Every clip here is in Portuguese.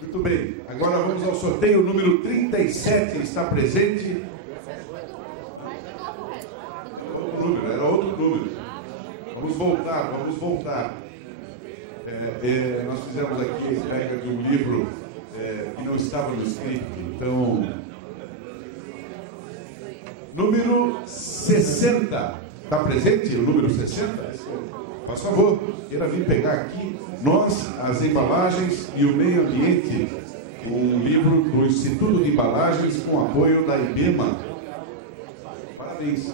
Muito bem, agora vamos ao sorteio. O número 37 está presente. Era outro número. Vamos voltar. Nós fizemos aqui a entrega de um livro que não estava no script, então... Número 60. Está presente o número 60? Faz favor, queira vir pegar aqui. Nós, as embalagens e o meio ambiente. Um livro do Instituto de Embalagens com apoio da IBEMA. Parabéns.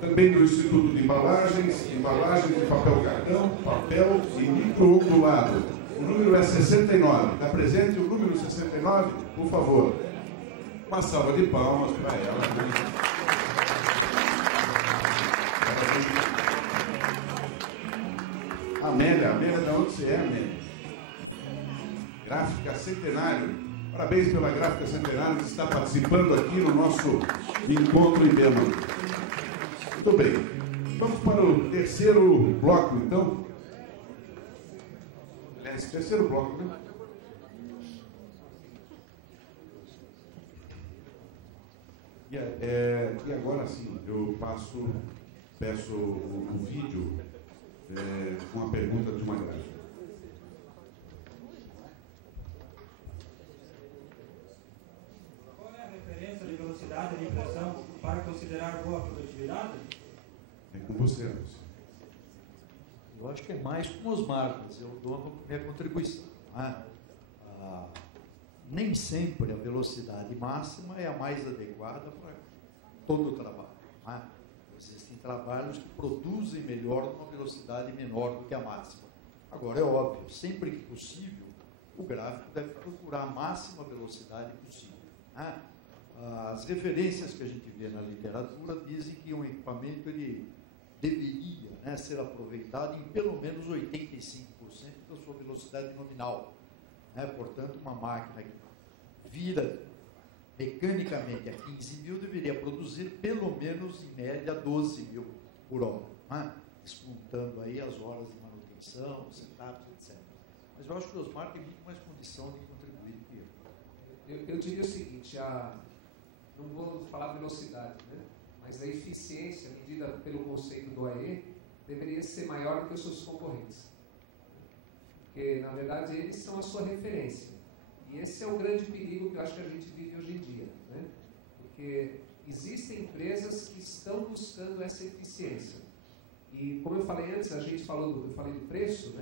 Também do Instituto de embalagens de papel cartão, papel e microondulado. O número é 69. Está presente o número 69? Por favor. Uma salva de palmas para ela. Amélia, de onde você é, Amélia? Gráfica Centenário. Parabéns pela Gráfica Centenário que está participando aqui no nosso encontro IBEMA. Muito bem. Vamos para o terceiro bloco, então. Terceiro bloco, né? E agora sim, eu peço o vídeo com a pergunta de uma gráfica. Qual é a referência de velocidade de impressão para considerar boa produtividade? É com você, Anderson. Eu acho que é mais com os marcos, eu dou a minha contribuição. Nem sempre a velocidade máxima é a mais adequada para todo o trabalho. Existem trabalhos que produzem melhor numa velocidade menor do que a máxima. Agora, é óbvio, sempre que possível, o gráfico deve procurar a máxima velocidade possível. As referências que a gente vê na literatura dizem que um equipamento ele deveria ser aproveitado em pelo menos 85% da sua velocidade nominal. Portanto, uma máquina que vira mecanicamente a 15 mil deveria produzir pelo menos, em média, 12 mil por hora, descontando aí as horas de manutenção, setups, etc. Mas eu acho que o Osmar tem muito mais condição de contribuir do que eu. Eu diria o seguinte, não vou falar velocidade, mas a eficiência, medida pelo conceito do AE, deveria ser maior do que os seus concorrentes. Porque, na verdade, eles são a sua referência. E esse é o grande perigo que eu acho que a gente vive hoje em dia. Porque existem empresas que estão buscando essa eficiência. E, como eu falei antes, eu falei do preço,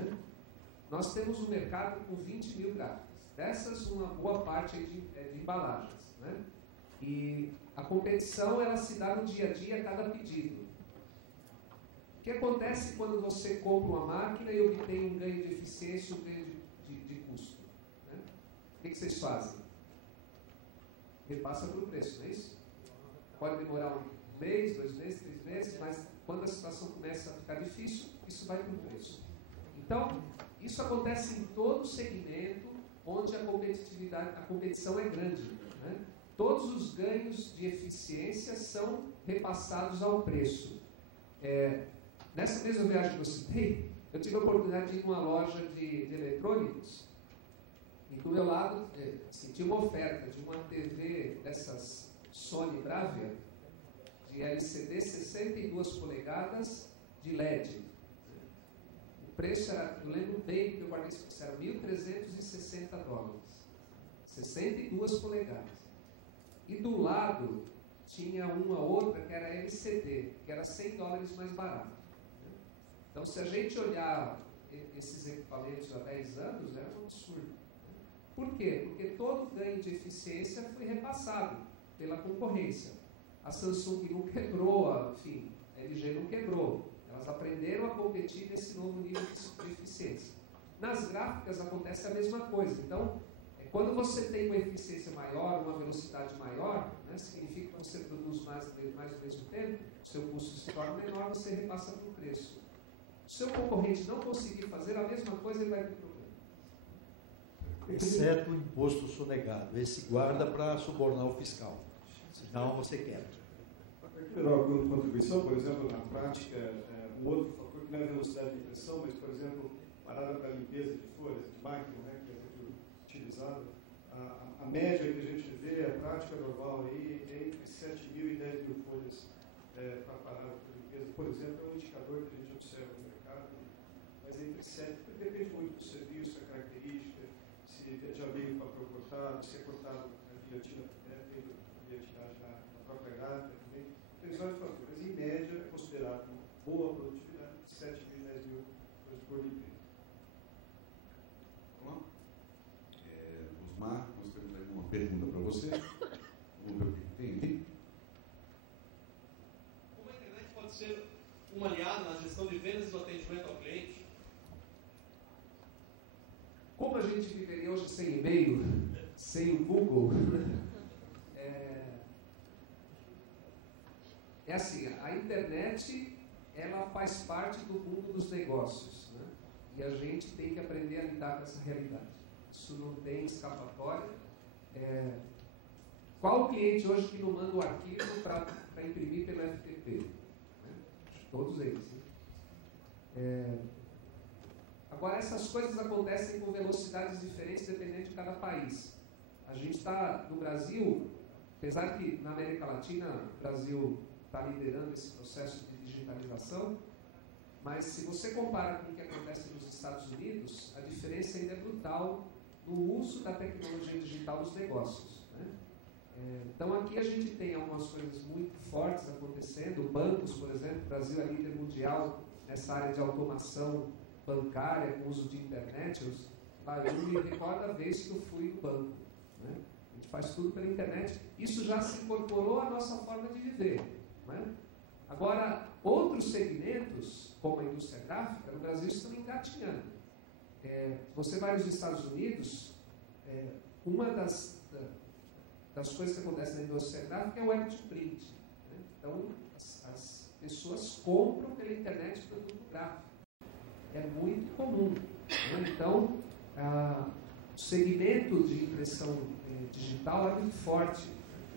nós temos um mercado com 20 mil gráficas. Dessas, uma boa parte é de embalagens. E a competição, ela se dá no dia a dia a cada pedido. O que acontece quando você compra uma máquina e obtém um ganho de eficiência, um ganho de custo? O que vocês fazem? Repassa para o preço, não é isso? Pode demorar um mês, 2 meses, 3 meses, mas quando a situação começa a ficar difícil, isso vai para o preço. Então, isso acontece em todo segmento onde a competição é grande. Todos os ganhos de eficiência são repassados ao preço. Nessa mesma viagem que eu citei, eu tive a oportunidade de ir numa loja de eletrônicos e do meu lado tinha uma oferta de uma TV dessas Sony Bravia de LCD 62 polegadas de LED. O preço era, eu lembro bem que eu guardei isso, era $1.360. 62 polegadas. E do lado tinha uma outra que era LCD, que era $100 mais barato. Então, se a gente olhar esses equipamentos há 10 anos, era um absurdo. Por quê? Porque todo ganho de eficiência foi repassado pela concorrência. A Samsung não quebrou, a LG não quebrou. Elas aprenderam a competir nesse novo nível de eficiência. Nas gráficas acontece a mesma coisa. Então, quando você tem uma eficiência maior, uma velocidade maior, significa que você produz mais ao mesmo tempo, o seu custo se torna menor, você repassa para o preço. Se o seu concorrente não conseguir fazer a mesma coisa, ele vai ter problema. Exceto o imposto sonegado. Esse guarda para subornar o fiscal. Senão você quebra. Eu quero dar uma contribuição, por exemplo, na prática, um outro fator que não é a velocidade de impressão, mas, por exemplo, parada para limpeza de folhas, de máquina, né, que é muito utilizada. A média que a gente vê, a prática normal aí, é entre 7.000 e 10.000 folhas para parada para limpeza. Por exemplo, é um indicador que a gente observa no mercado, mas é entre 7, porque depende muito do serviço, da característica, se já veio papel cortado, se é cortado a guilhotina, feito a guilhotinagem na própria gráfica também. Tem vários fatores. Em média, é considerado uma boa produtividade de 7.000 e 10.000 folhas por limpeza. Vamos lá? Osmar, nós temos aí uma pergunta para você. Vamos ver o que tem aqui. Como a internet pode ser um aliado na gestão de vendas e do atendimento ao cliente? Como a gente viveria hoje sem e-mail, sem o Google? É assim, a internet, ela faz parte do mundo dos negócios, né? E a gente tem que aprender a lidar com essa realidade. Isso não tem escapatória. Qual o cliente hoje que não manda o arquivo para imprimir pelo FTP? Né? Todos eles. Né? Agora, essas coisas acontecem com velocidades diferentes dependendo de cada país. A gente está no Brasil, apesar que na América Latina o Brasil está liderando esse processo de digitalização, mas se você compara com o que acontece nos Estados Unidos, a diferença ainda é brutal no uso da tecnologia digital nos negócios. Né? Então aqui a gente tem algumas coisas muito fortes acontecendo, bancos, por exemplo, o Brasil é líder mundial nessa área de automação bancária, com uso de internet. Eu me recordo a vez que eu fui no banco. Né? A gente faz tudo pela internet. Isso já se incorporou à nossa forma de viver. Né? Agora, outros segmentos, como a indústria gráfica, no Brasil estão engatinhando. Você vai nos Estados Unidos, uma das coisas que acontece na indústria gráfica é o web to print. Né? Então, as pessoas compram pela internet produto gráfico. É muito comum. Né? Então, o segmento de impressão digital é muito forte.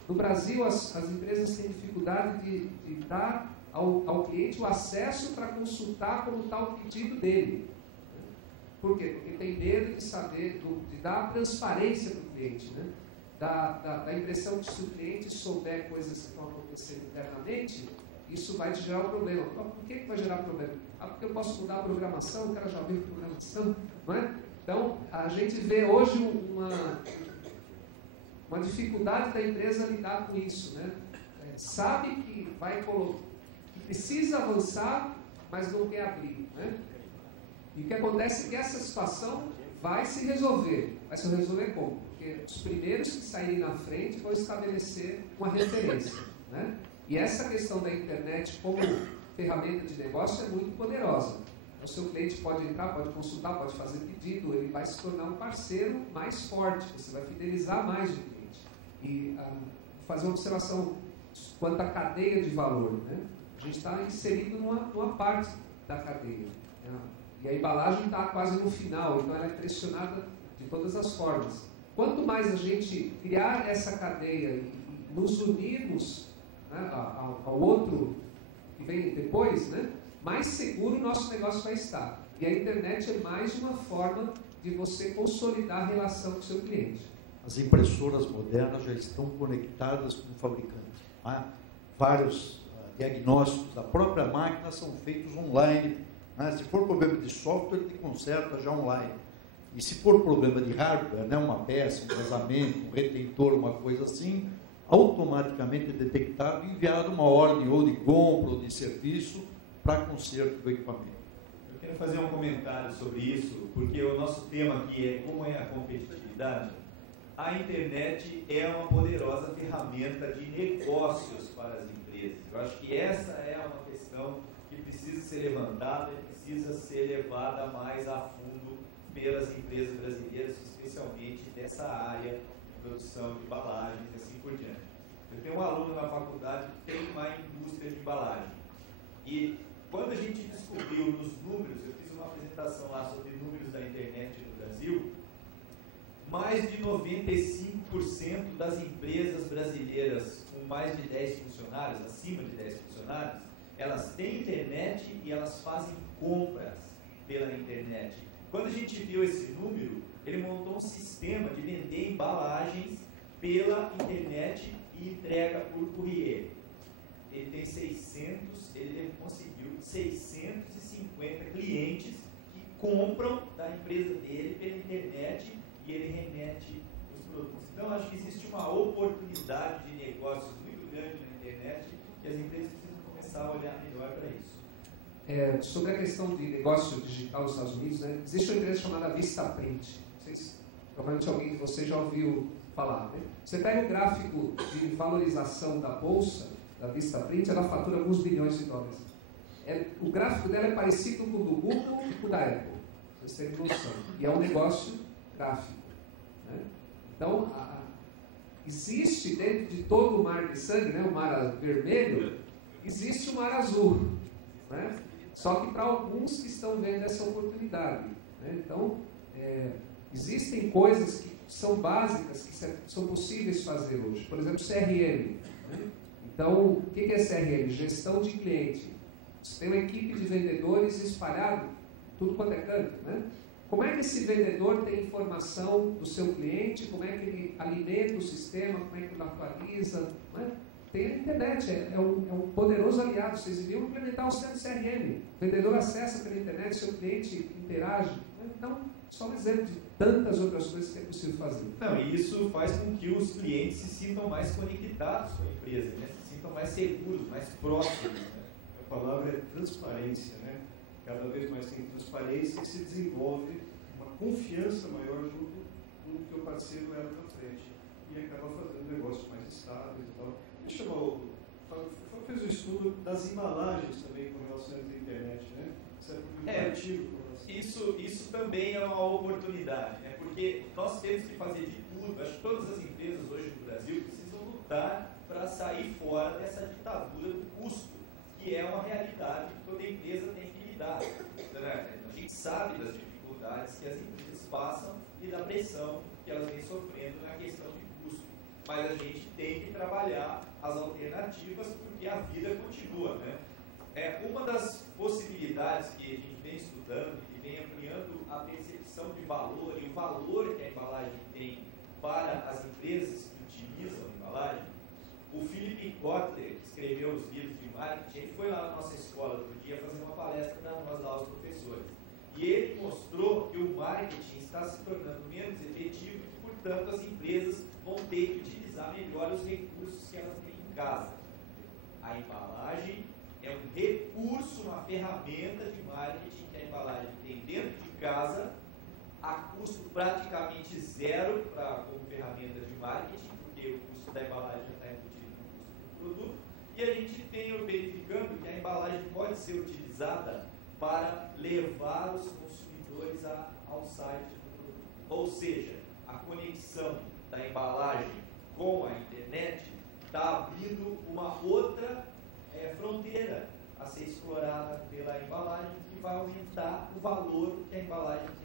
No Brasil, as empresas têm dificuldade de dar ao cliente o acesso para consultar como está o pedido dele. Por quê? Porque tem medo de saber, de dar a transparência para o cliente. Né? Da impressão que se o cliente souber coisas que estão acontecendo internamente, isso vai te gerar um problema. Por que vai gerar problema? Porque eu posso mudar a programação, o cara já veio programação. Não é? Então, a gente vê hoje uma dificuldade da empresa lidar com isso. Né? Sabe que que precisa avançar, mas não quer abrir. Né? E o que acontece é que essa situação vai se resolver. Vai se resolver como? Porque os primeiros que saírem na frente vão estabelecer uma referência. Né? E essa questão da internet como ferramenta de negócio é muito poderosa. O seu cliente pode entrar, pode consultar, pode fazer pedido, ele vai se tornar um parceiro mais forte, você vai fidelizar mais o cliente. E fazer uma observação quanto à cadeia de valor. Né? A gente está inserido numa parte da cadeia. Né? E a embalagem está quase no final, então ela é pressionada de todas as formas. Quanto mais a gente criar essa cadeia e nos unirmos, né, ao outro que vem depois, né, mais seguro o nosso negócio vai estar. E a internet é mais uma forma de você consolidar a relação com o seu cliente. As impressoras modernas já estão conectadas com o fabricante. Né? Vários diagnósticos da própria máquina são feitos online. Né? Se for problema de software, ele conserta já online. E se for problema de hardware, né, uma peça, um vazamento, um retentor, uma coisa assim, automaticamente é detectado e enviado uma ordem ou de compra ou de serviço para conserto do equipamento. Eu quero fazer um comentário sobre isso, porque o nosso tema aqui é como é a competitividade. A internet é uma poderosa ferramenta de negócios para as empresas. Eu acho que essa é uma questão que precisa ser levantada e precisa ser levada mais a fundo pelas empresas brasileiras, especialmente dessa área de produção de embalagens e assim por diante. Eu tenho um aluno na faculdade que tem uma indústria de embalagem. E quando a gente descobriu nos números, eu fiz uma apresentação lá sobre números da internet no Brasil, mais de 95% das empresas brasileiras com com mais de 10 funcionários, acima de 10 funcionários, elas têm internet e elas fazem compras pela internet. Quando a gente viu esse número, ele montou um sistema de vender embalagens pela internet e entrega por courier. Ele tem 600, ele conseguiu 650 clientes que compram da empresa dele pela internet e ele remete os produtos. Então, acho que existe uma oportunidade de negócios muito grande na internet e as empresas precisam começar a olhar melhor para isso. Sobre a questão de negócio digital nos Estados Unidos, né, existe uma empresa chamada Vistaprint. Provavelmente alguém de vocês já ouviu falar. Né? Você pega o gráfico de valorização da bolsa, da Vistaprint, ela fatura alguns bilhões de dólares. O gráfico dela é parecido com o do Google e com o da Apple, pra vocês terem noção. E é um negócio gráfico. Né? Então, existe dentro de todo o mar de sangue, né, o mar vermelho, existe o mar azul. Né? Só que para alguns que estão vendo essa oportunidade. Né? Então, existem coisas que são básicas, que são possíveis fazer hoje. Por exemplo, CRM. Né? Então, o que é CRM? Gestão de cliente. Você tem uma equipe de vendedores espalhado tudo quanto é canto. Né? Como é que esse vendedor tem informação do seu cliente? Como é que ele alimenta o sistema? Como é que ele atualiza? Né? Tem a internet, é um poderoso aliado. Vocês deviam implementar o sistema de CRM. O vendedor acessa pela internet, seu cliente interage. Né? Então, só um exemplo de tantas outras coisas que é possível fazer. Não, e isso faz com que os clientes se sintam mais conectados com a empresa, né? Se sintam mais seguros, mais próximos. Né? A palavra é transparência, né? Cada vez mais tem transparência e se desenvolve uma confiança maior junto com o que o parceiro leva para frente. E acaba fazendo negócios mais estáveis e tal. Deixa eu fez um estudo das embalagens também com relação à internet, né? Isso também é uma oportunidade, né? Porque nós temos que fazer de tudo. Acho que todas as empresas hoje no Brasil precisam lutar para sair fora dessa ditadura do custo, que é uma realidade que toda empresa tem que lidar. Né? A gente sabe das dificuldades que as empresas passam e da pressão que elas vêm sofrendo na questão de custo. Mas a gente tem que trabalhar as alternativas porque a vida continua, né? Uma das possibilidades que a gente vem estudando e vem ampliando a percepção de valor e o valor que a embalagem tem para as empresas que utilizam a embalagem, o Philip Kotler, que escreveu os livros de marketing, ele foi lá na nossa escola outro dia fazer uma palestra para nós lá, os professores. E ele mostrou que o marketing está se tornando menos efetivo e, portanto, as empresas vão ter que utilizar melhor os recursos que elas têm em casa. A embalagem é um recurso, uma ferramenta de marketing que a embalagem tem dentro de casa, a custo praticamente zero como ferramenta de marketing, porque o custo da embalagem já está embutido no custo do produto, e a gente tem verificando que a embalagem pode ser utilizada para levar os consumidores ao site do produto. Ou seja, a conexão da embalagem com a internet está abrindo uma outra fronteira a ser explorada pela embalagem, que vai aumentar o valor que a embalagem tem